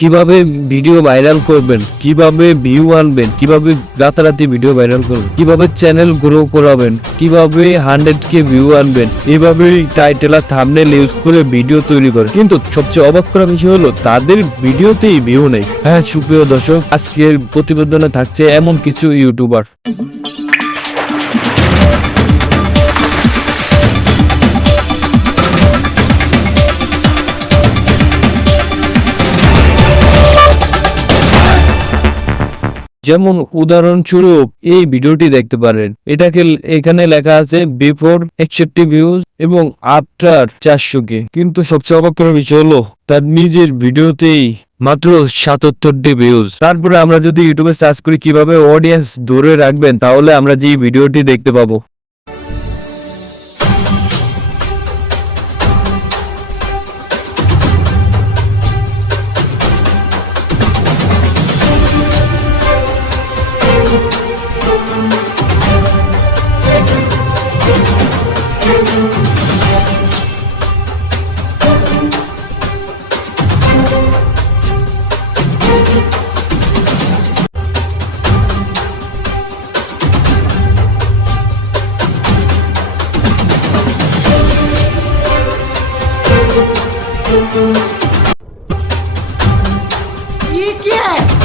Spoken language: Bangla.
কিভাবে ভিডিও ভাইরাল করবেন, কিভাবে ভিউ আনবেন, কিভাবে রাতারাতি ভিডিও ভাইরাল করবেন, কিভাবে চ্যানেল গ্রো করাবেন, কিভাবে 100K ভিউ আনবেন, এভাবে টাইটেল আর থাম্বনেল ইউজ করে ভিডিও তৈরি করে। কিন্তু সবচেয়ে অবাক করা বিষয় হলো তাদের ভিডিওতেই ভিউ নেই। হ্যাঁ সুপ্রিয় দর্শক, আজকের প্রতিবেদনে থাকছে এমন কিছু ইউটিউবার। যেমন উদাহরণস্বরূপ এই ভিডিওটি দেখতে পারেন, এখানে লেখা আছে বিফোর 61 ভিউজ এবং আফটার 400K, কিন্তু সবচেয়ে অবাক করার বিষয় হলো তার নিজের ভিডিওতেই মাত্র 77টি ভিউজ। তারপরে আমরা যদি ইউটিউবে সার্চ করি কিভাবে অডিয়েন্স ধরে রাখবেন, তাহলে আমরা যে ভিডিওটি দেখতে পাবো। ये क्या है?